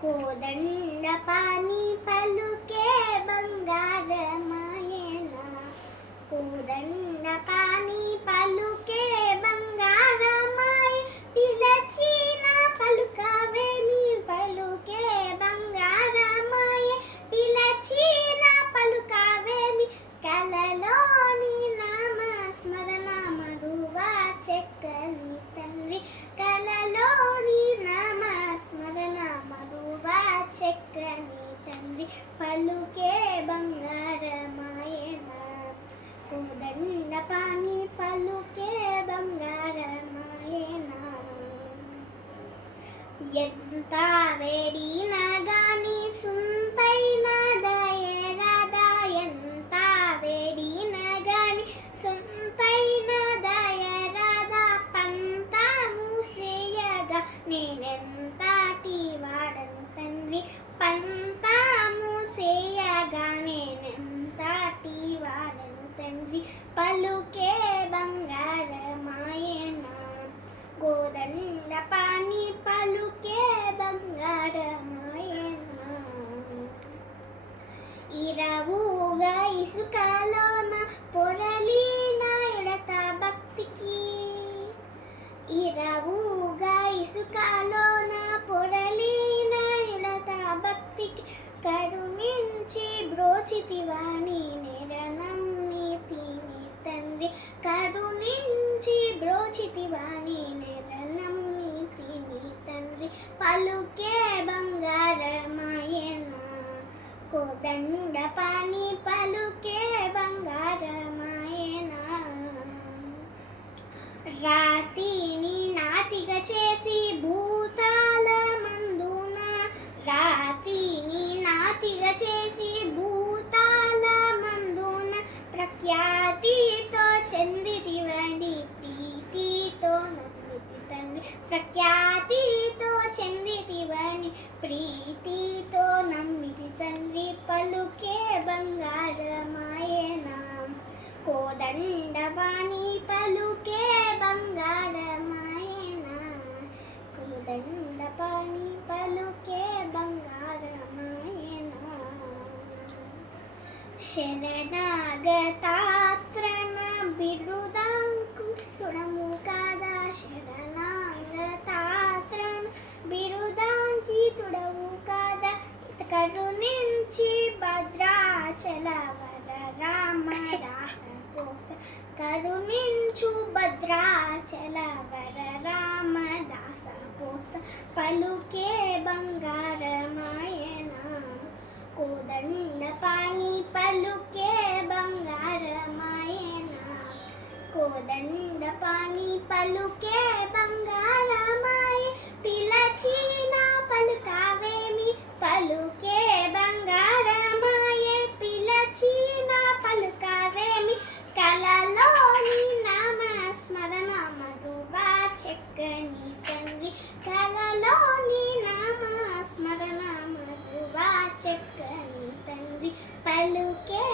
కోదండ పాని పలుకే బంగారమాయనా కోదండ పాని పలుకే బంగారమాయ పిలచిన పలుకవేమి పలుకే బంగారమాయ పిలచిన పలుకవేమి కలలోని నామస్మరణ మరువా చెక్కని తండ్రి కలలోని నామస్మరణ మరువా చెక్కని తండ్రి పలుకే బంగారమాయనా కోదండ పాని పలుకే బంగారమాయనా ఎంత వేడినా గాని సుంతైన దయరాదా ఎంత వేడినా గాని సుంతైన దయరాదా పంత మూసేయగా నేనెంతటి వాడను తండ్రి పంత మూసేయగా నేనెంతటి వాడను తండ్రి పలుకే బంగారమాయనా కోదండ పాని పలుకే బంగారమాయనా ఇరవుగా ఇసుకలోన పొరలిన ఎడత భక్తికి ఇరవుగా ఇసుకలోన పొరలిన ఎడత భక్తికి కరుణించి బ్రోచితివాని నెరనమ్మితిని తండ్రి కరుణించి బ్రోచితివాని నెరనమ్మితిని తండ్రి పలుకే బంగారమాయనా కోదండ పాని పలుకే బంగారమాయనా రాతిని నాతిగా చేసి భూతాల మందున రాతిని నాతిగా చేసి భూతాల మందున ప్రఖ్యాతితో చెందితివని ప్రీతితో నమ్మితి తండ్రి ప్రఖ్యాతితో చెందితివని ప్రీతితో నమ్మితి తండ్రి పలుకే బంగారమాయనా కోదండ పాని పలుకే బంగారమాయనా కోదండ పాని పలుకే బంగారమాయనా శరణాగతాత్రణ బిరుదాంకు తుడము కాదా శరణాగతాత్రణ బిరుదాంకి తుడవు కాదా కరుణించి భద్రాచల వర రామదాస కోస కరుణించు భద్రాచల వర రామదాస కోస పలుకే బంగారమాయనా కోదండ పాని పలుకే బంగారమాయనా కోదండ పాని పలుకే బంగారమాయ పిలచిన పలుకవేమి పలుకే బంగారమాయ పిలచిన పలుకవేమి కలలోని నామస్మరణ మరువా చెక్కని తండ్రి కలలోని నామస్మరణ మరువా చెక్కని తండ్రి పలుకే